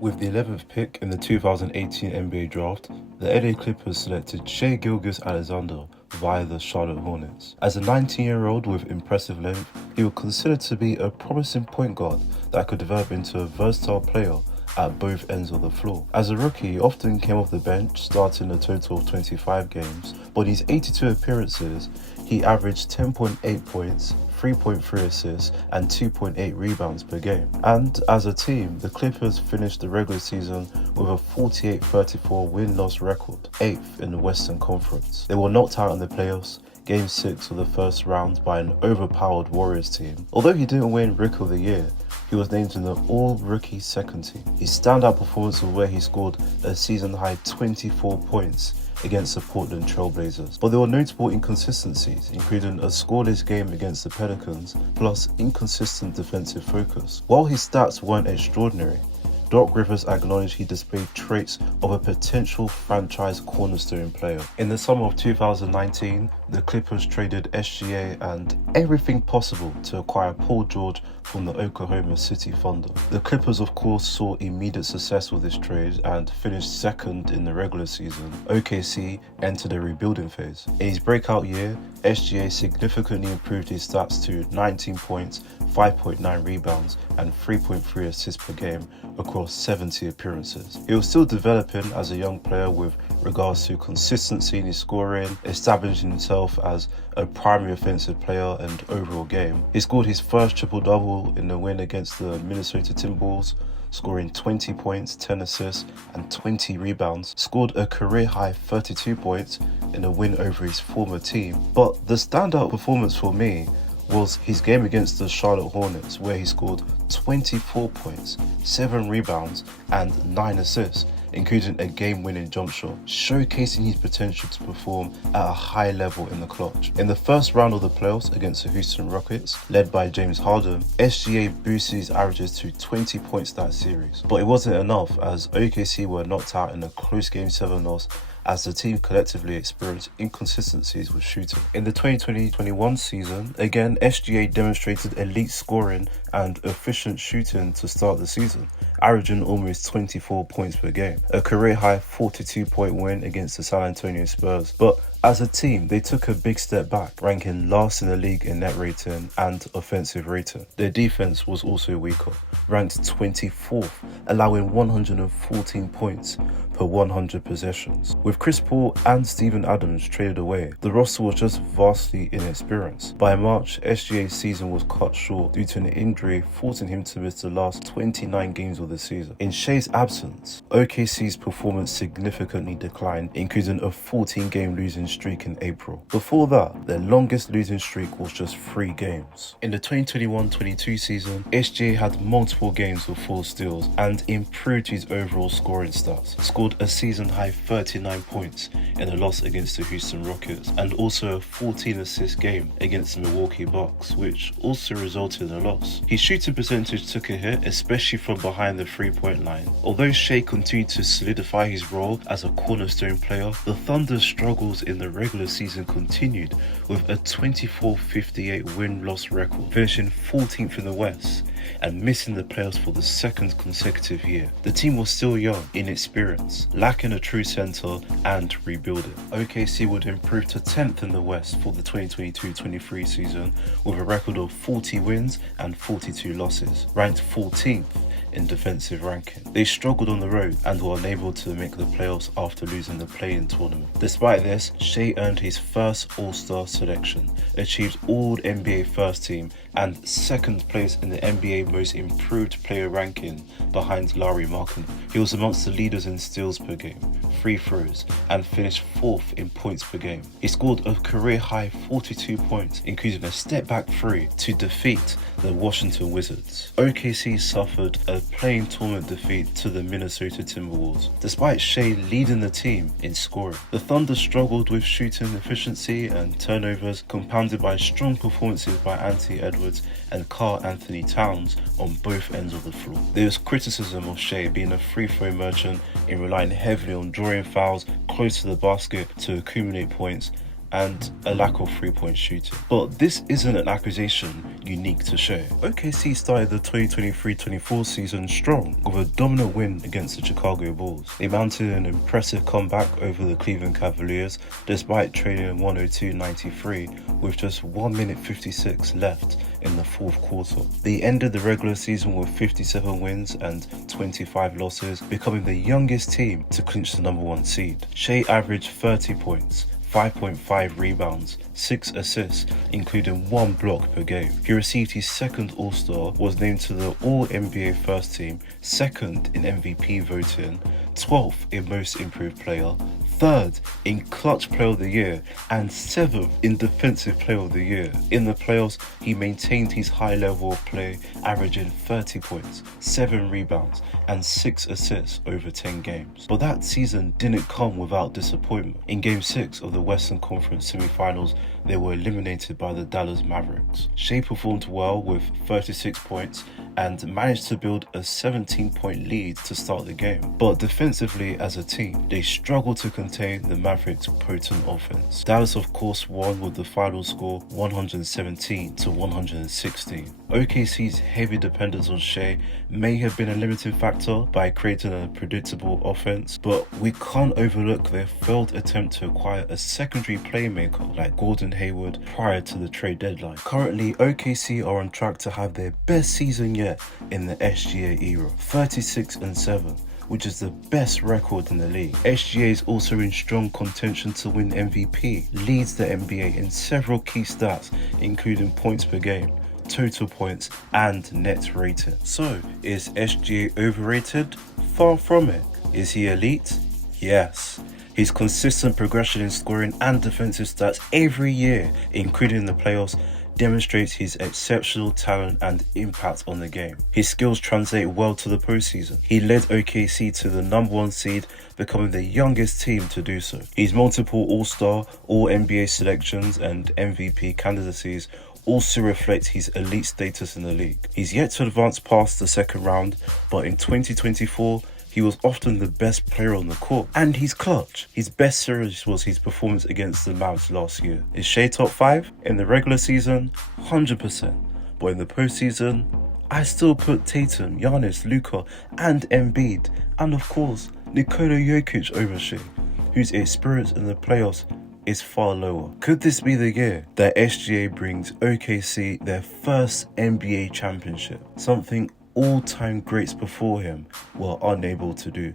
With the 11th pick in the 2018 NBA draft, the LA Clippers selected Shai Gilgeous-Alexander via the Charlotte Hornets. As a 19-year-old with impressive length, he was considered to be a promising point guard that could develop into a versatile player at both ends of the floor. As a rookie, he often came off the bench, starting a total of 25 games, but in his 82 appearances, he averaged 10.8 points, 3.3 assists, and 2.8 rebounds per game. And as a team, the Clippers finished the regular season with a 48-34 win-loss record, 8th in the Western Conference. They were knocked out in the playoffs, Game 6 of the first round, by an overpowered Warriors team. Although he didn't win Rookie of the Year, he was named in the All-Rookie second team. His standout performance was where he scored a season-high 24 points against the Portland Trail Blazers. But there were notable inconsistencies, including a scoreless game against the Pelicans, plus inconsistent defensive focus. While his stats weren't extraordinary, Doc Rivers acknowledged he displayed traits of a potential franchise cornerstone player. In the summer of 2019, the Clippers traded SGA and everything possible to acquire Paul George from the Oklahoma City Thunder. The Clippers, of course, saw immediate success with this trade and finished second in the regular season. OKC entered a rebuilding phase. In his breakout year, SGA significantly improved his stats to 19 points, 5.9 rebounds, and 3.3 assists per game across 70 appearances. He was still developing as a young player with regards to consistency in his scoring, establishing himself as a primary offensive player and overall game. He scored his first triple-double in the win against the Minnesota Timberwolves, scoring 20 points, 10 assists, and 20 rebounds, scored a career-high 32 points in a win over his former team. But the standout performance for me was his game against the Charlotte Hornets, where he scored 24 points, 7 rebounds, and 9 assists, including a game-winning jump shot, showcasing his potential to perform at a high level in the clutch. In the first round of the playoffs against the Houston Rockets, led by James Harden, SGA boosted his averages to 20 points that series. But it wasn't enough, as OKC were knocked out in a close Game 7 loss as the team collectively experienced inconsistencies with shooting. In the 2020-21 season, again, SGA demonstrated elite scoring and efficient shooting to start the season, averaging almost 24 points per game, a career-high 42-point win against the San Antonio Spurs. But as a team, they took a big step back, ranking last in the league in net rating and offensive rating. Their defense was also weaker, ranked 24th, allowing 114 points per 100 possessions. With Chris Paul and Steven Adams traded away, the roster was just vastly inexperienced. By March, SGA's season was cut short due to an injury, forcing him to miss the last 29 games of the season. In Shai's absence, OKC's performance significantly declined, including a 14-game losing streak in April. Before that, their longest losing streak was just 3 games. In the 2021-22 season, SGA had multiple games with 4 steals and improved his overall scoring stats. Scored a season-high 39 points in a loss against the Houston Rockets, and also a 14-assist game against the Milwaukee Bucks, which also resulted in a loss. His shooting percentage took a hit, especially from behind the 3-point line. Although Shai continued to solidify his role as a cornerstone player, the Thunder's struggles in the regular season continued, with a 24-58 win-loss record, finishing 14th in the West and missing the playoffs for the second consecutive year. The team was still young, inexperienced, lacking a true center, and rebuilding. OKC would improve to 10th in the West for the 2022-23 season, with a record of 40 wins and 42 losses, ranked 14th in defensive ranking. They struggled on the road and were unable to make the playoffs after losing the play-in tournament. Despite this, Shai earned his first All-Star selection, achieved All-NBA First Team, and second place in the NBA Most Improved Player ranking behind Larry Markkinen. He was amongst the leaders in steals per game, free throws, and finished 4th in points per game. He scored a career-high 42 points, including a step-back 3 to defeat the Washington Wizards. OKC suffered a play-in tournament defeat to the Minnesota Timberwolves, despite Shai leading the team in scoring. The Thunder struggled with shooting efficiency and turnovers, compounded by strong performances by Anthony Edwards and Karl Anthony Towns on both ends of the floor. There was criticism of Shai being a free-throw merchant in relying heavily on drawing fouls close to the basket to accumulate points, and a lack of three-point shooting. But this isn't an accusation unique to Shai. OKC started the 2023-24 season strong with a dominant win against the Chicago Bulls. They mounted an impressive comeback over the Cleveland Cavaliers despite trailing 102-93 with just 1 minute 56 left in the fourth quarter. They ended the regular season with 57 wins and 25 losses, becoming the youngest team to clinch the #1 seed. Shai averaged 30 points, 5.5 rebounds, 6 assists, including 1 block per game. He received his second All-Star, was named to the All-NBA First Team, 2nd in MVP voting, 12th in Most Improved Player, 3rd in Clutch Player of the Year, and 7th in Defensive Player of the Year. In the playoffs, he maintained his high level of play, averaging 30 points, 7 rebounds, and 6 assists over 10 games. But that season didn't come without disappointment. In Game 6 of the Western Conference semi-finals, they were eliminated by the Dallas Mavericks. Shai performed well with 36 points and managed to build a 17-point lead to start the game. But defensively as a team, they struggled to contain the Mavericks' potent offense. Dallas of course won with the final score 117-116. OKC's heavy dependence on Shai may have been a limiting factor by creating a predictable offense, but we can't overlook their failed attempt to acquire a secondary playmaker like Gordon Hayward prior to the trade deadline. Currently, OKC are on track to have their best season yet in the SGA era, 36-7. Which is the best record in the league. SGA is also in strong contention to win MVP, leads the NBA in several key stats, including points per game, total points, and net rating. So, is SGA overrated? Far from it. Is he elite? Yes. His consistent progression in scoring and defensive stats every year, including in the playoffs, demonstrates his exceptional talent and impact on the game. His skills translate well to the postseason. He led OKC to the #1 seed, becoming the youngest team to do so. His multiple All-Star, All-NBA selections, and MVP candidacies also reflect his elite status in the league. He's yet to advance past the second round, but in 2024, he was often the best player on the court, and he's clutch. His best series was his performance against the Mavs last year. Is Shai top 5? In the regular season, 100%. But in the postseason, I still put Tatum, Giannis, Luka, and Embiid, and of course, Nikola Jokic over Shai, whose experience in the playoffs is far lower. Could this be the year that SGA brings OKC their first NBA championship? Something all-time greats before him were unable to do.